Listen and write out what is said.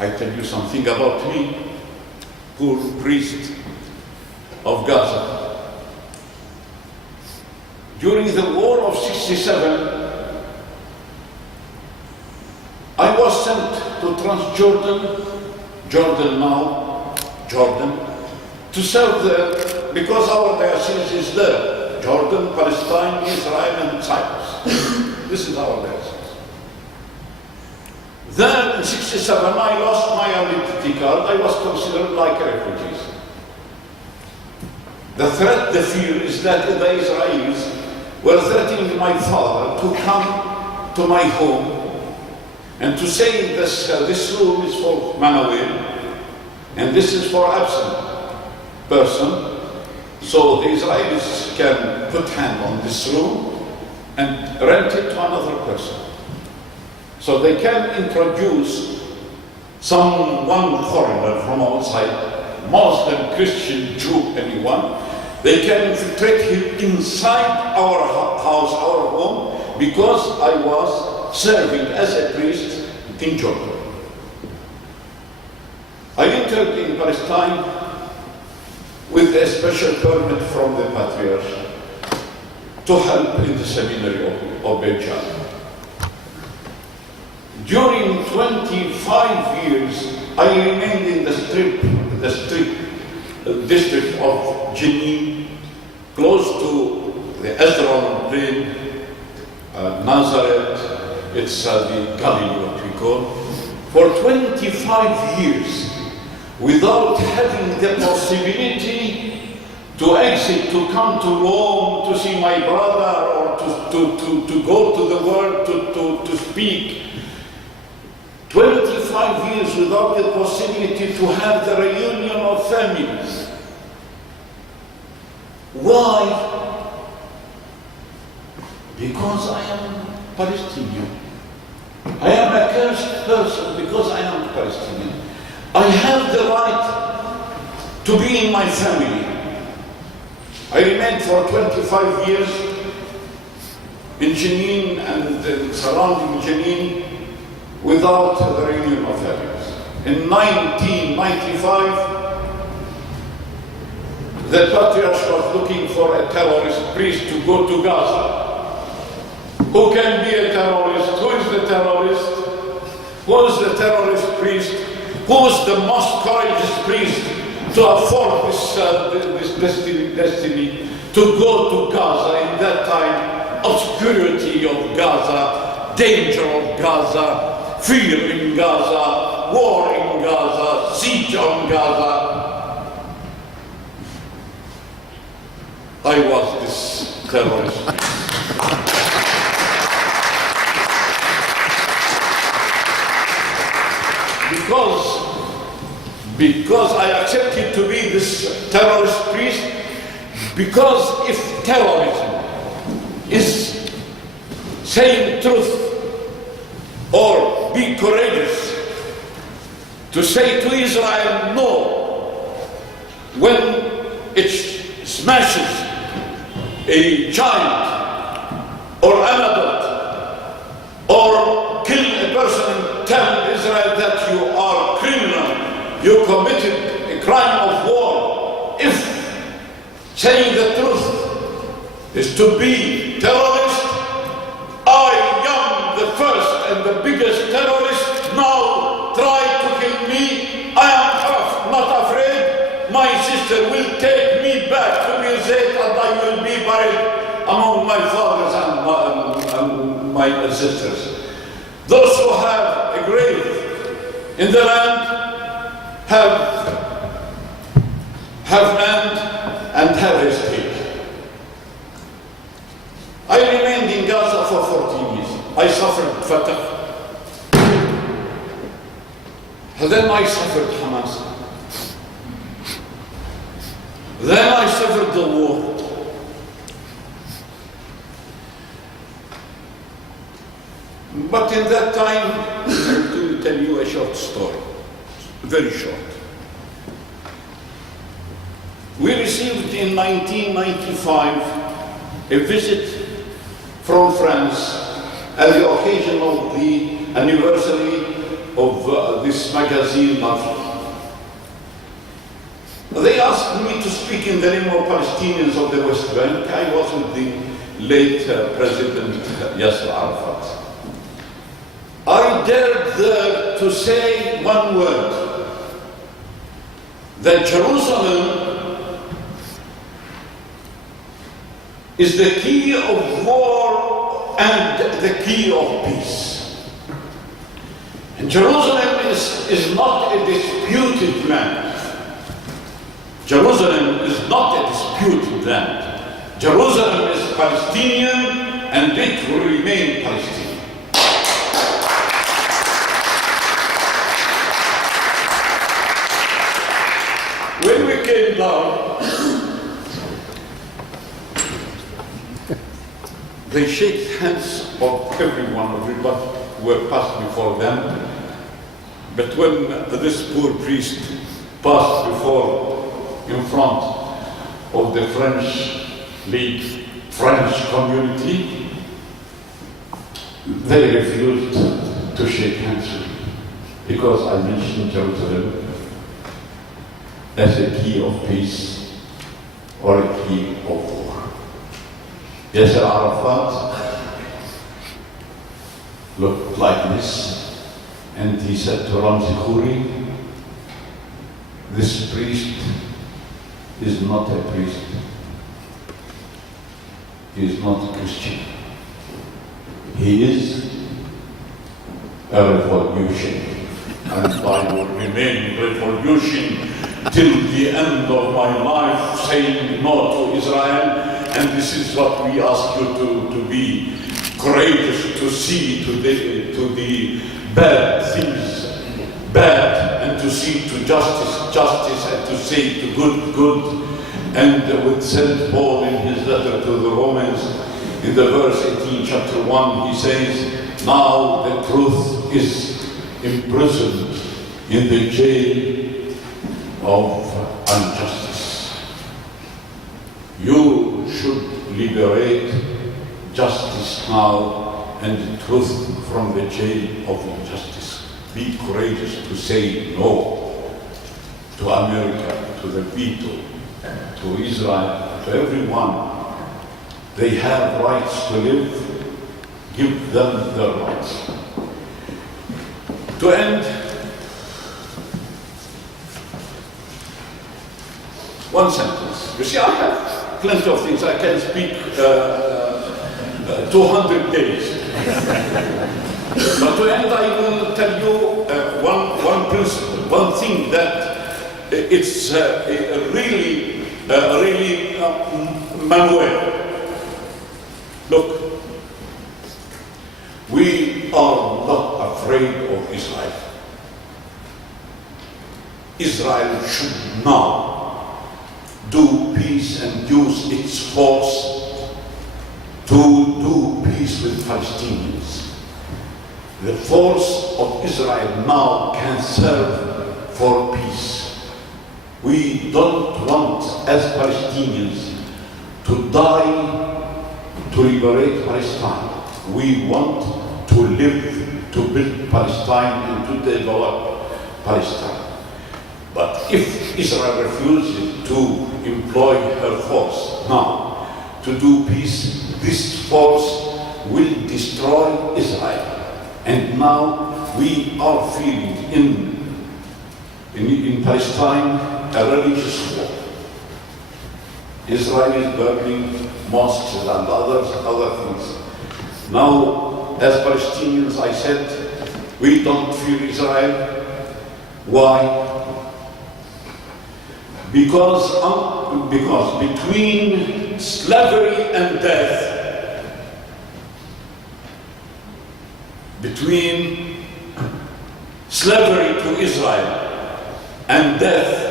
I tell you something about me, poor priest of Gaza. During the war of 67, I was sent to Transjordan, Jordan, to serve there because our diocese is there. Jordan, Palestine, Israel, and Cyprus. This is our diocese. Then in 67, I lost my identity card. I was considered like a refugee. The threat, the fear is that the Israelis were threatening my father to come to my home and to say this room is for Manawil and this is for absent person, so the Israelis can put hand on this room and rent it to another person. So they can introduce one foreigner from outside, Muslim, Christian, Jew, anyone. They can infiltrate him inside our house, our home, because I was serving as a priest in Jordan. I entered in Palestine with a special permit from the Patriarch to help in the seminary of Beijing. During 25 years, I remained in the strip district of Jenin, close to the Esdron plain, Nazareth, it's the Galilee, what we call, for 25 years, without having the possibility to exit, to come to Rome, to see my brother, or to go to the world, to speak. 25 years without the possibility to have the reunion of families. Why? Because I am Palestinian. I am a cursed person because I am Palestinian. I have the right to be in my family. I remained for 25 years in Jenin and surrounding Jenin without the reunion of families. In 1995, the Patriarch was looking for a terrorist priest to go to Gaza. Who can be a terrorist? Who is the terrorist? Who is the terrorist priest? Who is the most courageous priest to afford this destiny to go to Gaza in that time? Obscurity of Gaza, danger of Gaza, fear in Gaza, war in Gaza, siege on Gaza. I was this terrorist. Because I accepted to be this terrorist priest, because if terrorism is saying truth or be courageous to say to Israel no when it smashes a child or an adult or kill a person and tell Israel that you are criminal, you committed a crime of war. If saying the truth is to be terrorist, I am the first and the biggest terrorist. Now try to kill me. I am not afraid. My sister will take me back to Bizet and I will be buried among my fathers and my ancestors. Those who have a grave in the land have land and have history. I remained in Gaza for 14 years. I suffered Fatah. And then I suffered Hamas. Then I suffered the war. But in that time, I'm going to tell you a short story. Very short. We received in 1995 a visit from France at the occasion of the anniversary of this magazine, they asked me to speak in the name of Palestinians of the West Bank. I was with the late President Yasser Arafat. I dared there to say one word, that Jerusalem is the key of war and the key of peace. And Jerusalem is not a disputed land. Jerusalem is not a disputed land. Jerusalem is Palestinian and it will remain Palestinian. When we came down, they shake hands of everyone, everybody were passed before them. But when this poor priest passed in front of the French community, they refused to shake hands with me because I mentioned Jerusalem as a key of peace or a key of war. Yasser Arafat looked like this, and he said to Ramzi Khoury, this priest is not a priest. He is not a Christian. He is a revolution, and I will remain revolution till the end of my life, saying no to Israel. And this is what we ask you to be courageous, to see to the bad things bad, and to see to justice, and to say to good. And with St. Paul in his letter to the Romans, in the verse 18, chapter 1, he says, now the truth is imprisoned in the jail of injustice. You should liberate justice now and truth from the jail of injustice. Be courageous to say no to America, to the people, to Israel, to everyone. They have rights to live. Give them their rights. To end, one sentence. You see, I have plenty of things. I can speak 200 days. But to end, I will tell you one principle, one thing that it's really Manuel. Look, we are not afraid of Israel. Israel should now do peace and use its force to do peace with Palestinians. The force of Israel now can serve for peace. We don't want, as Palestinians, to die to liberate Palestine. We want to live, to build Palestine and to develop Palestine. But if Israel refuses to employ her force now to do peace, this force will destroy Israel. And now we are feeling in Palestine a religious war. Israel is burning mosques and other things. Now, as Palestinians, I said, we don't fear Israel. Why? Because between slavery and death, between slavery to Israel and death